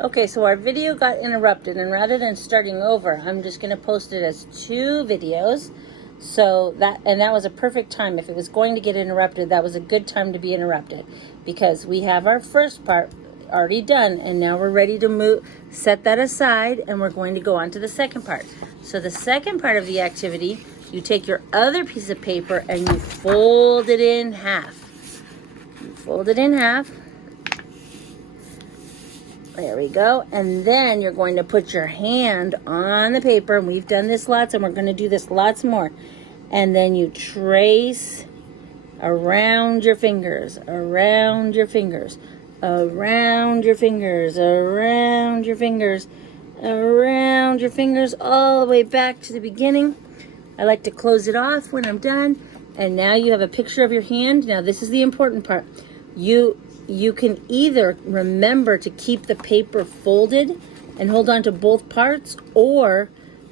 Okay, so our video got interrupted, and rather than starting over, I'm just going to post it as 2 videos. So that was a perfect time. If it was going to get interrupted, that was a good time to be interrupted, because we have our first part already done, and now we're ready to set that aside, and we're going to go on to the second part. So the second part of the activity, you take your other piece of paper and you fold it in half. You fold it in half. There we go. And then you're going to put your hand on the paper, and we've done this lots, and we're going to do this lots more. And then you trace around your fingers, around your fingers, around your fingers, around your fingers, around your fingers, all the way back to the beginning. I like to close it off when I'm done. And now you have a picture of your hand. Now this is the important part. You can either remember to keep the paper folded and hold on to both parts, or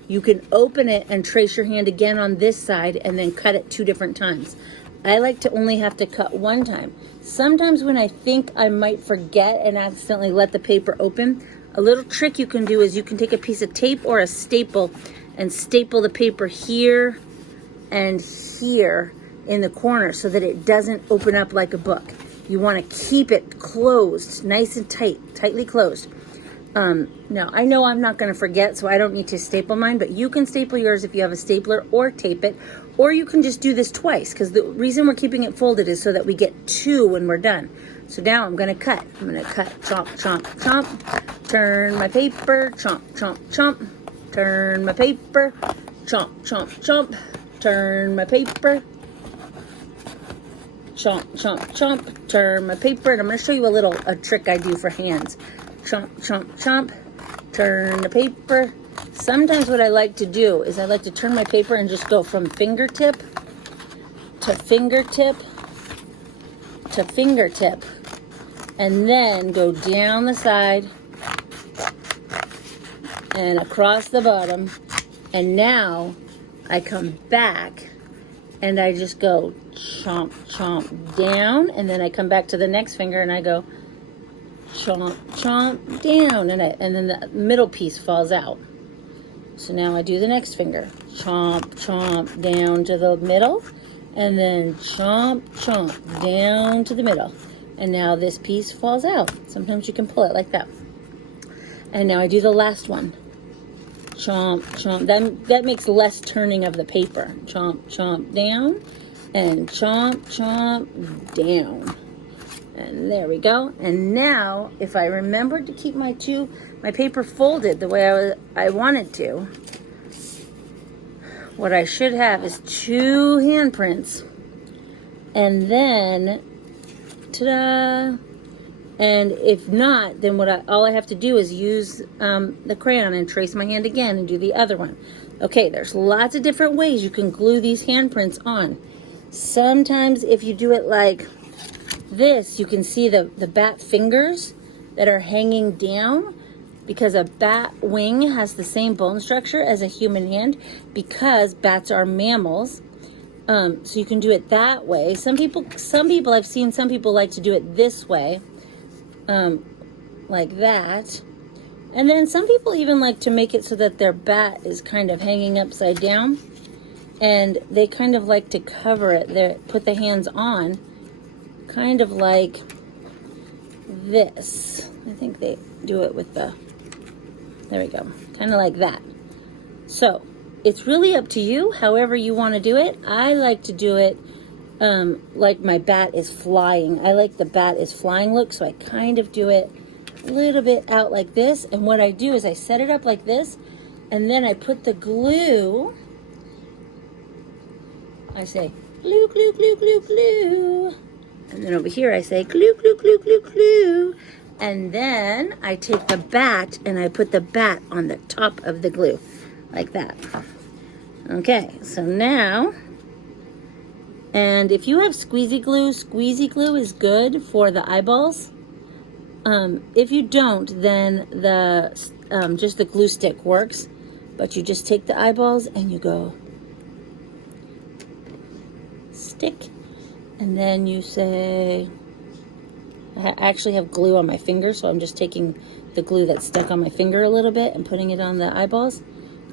you can open it and trace your hand again on this side and then cut it 2 different times. I like to only have to cut 1 time. Sometimes when I think I might forget and accidentally let the paper open, a little trick you can do is you can take a piece of tape or a staple and staple the paper here and here in the corner so that it doesn't open up like a book. You want to keep it closed, nice and tightly closed. Now, I know I'm not going to forget, so I don't need to staple mine, but you can staple yours if you have a stapler, or tape it, or you can just do this twice, because the reason we're keeping it folded is so that we get 2 when we're done. So now I'm going to cut. I'm going to cut, chomp, chomp, chomp, turn my paper, chomp, chomp, chomp, turn my paper, chomp, chomp, chomp, turn my paper, chomp, chomp, chomp, turn my paper. And I'm going to show you a trick I do for hands. Chomp, chomp, chomp, turn the paper. Sometimes what I like to do is I like to turn my paper and just go from fingertip to fingertip to fingertip, and then go down the side and across the bottom. And now I come back and I just go chomp, chomp down, and then I come back to the next finger and I go chomp, chomp down, and then the middle piece falls out. So now I do the next finger, chomp, chomp down to the middle, and then chomp, chomp down to the middle. And now this piece falls out. Sometimes you can pull it like that. And now I do the last one. Chomp, chomp. That makes less turning of the paper. Chomp, chomp down, and chomp, chomp down. And there we go. And now, if I remembered to keep my paper folded the way I wanted to, what I should have is 2 handprints. And then, ta-da! And if not, then all I have to do is use the crayon and trace my hand again and do the other one. Okay, there's lots of different ways you can glue these handprints on. Sometimes if you do it like this, you can see the bat fingers that are hanging down, because a bat wing has the same bone structure as a human hand, because bats are mammals. So you can do it that way. Some people I've seen some people like to do it this way. Like that. And then some people even like to make it so that their bat is kind of hanging upside down, and they kind of like to cover it, put the hands on, kind of like this. I think they do it with there we go, kind of like that. So it's really up to you, however you want to do it. I like to do it like my bat is flying. I like the bat is flying look, so I kind of do it a little bit out like this. And what I do is I set it up like this, and then I put the glue. I say glue, glue, glue, glue, glue. And then over here I say glue, glue, glue, glue, glue. And then I take the bat and I put the bat on the top of the glue, like that. Okay, so now, and if you have squeezy glue is good for the eyeballs. If you don't, then just the glue stick works. But you just take the eyeballs and you go stick, and then you say I actually have glue on my finger, so I'm just taking the glue that's stuck on my finger a little bit and putting it on the eyeballs.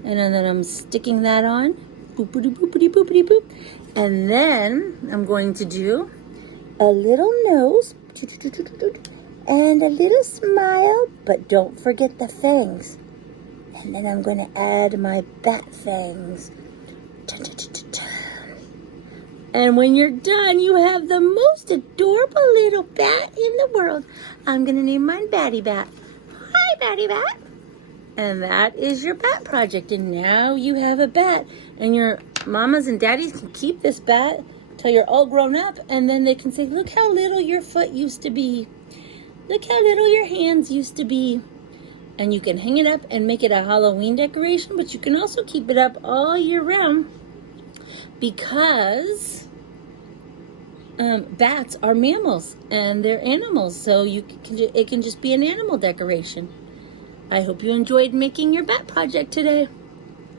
And then I'm sticking that on. Boopity boopity boopity boop. And then I'm going to do a little nose and a little smile, but don't forget the fangs. And then I'm going to add my bat fangs. And when you're done, you have the most adorable little bat in the world. I'm going to name mine Batty Bat. Hi, Batty Bat. And that is your bat project. And now you have a bat. And your mamas and daddies can keep this bat till you're all grown up. And then they can say, look how little your foot used to be. Look how little your hands used to be. And you can hang it up and make it a Halloween decoration. But you can also keep it up all year round. Because bats are mammals and they're animals. So it can just be an animal decoration. I hope you enjoyed making your bat project today.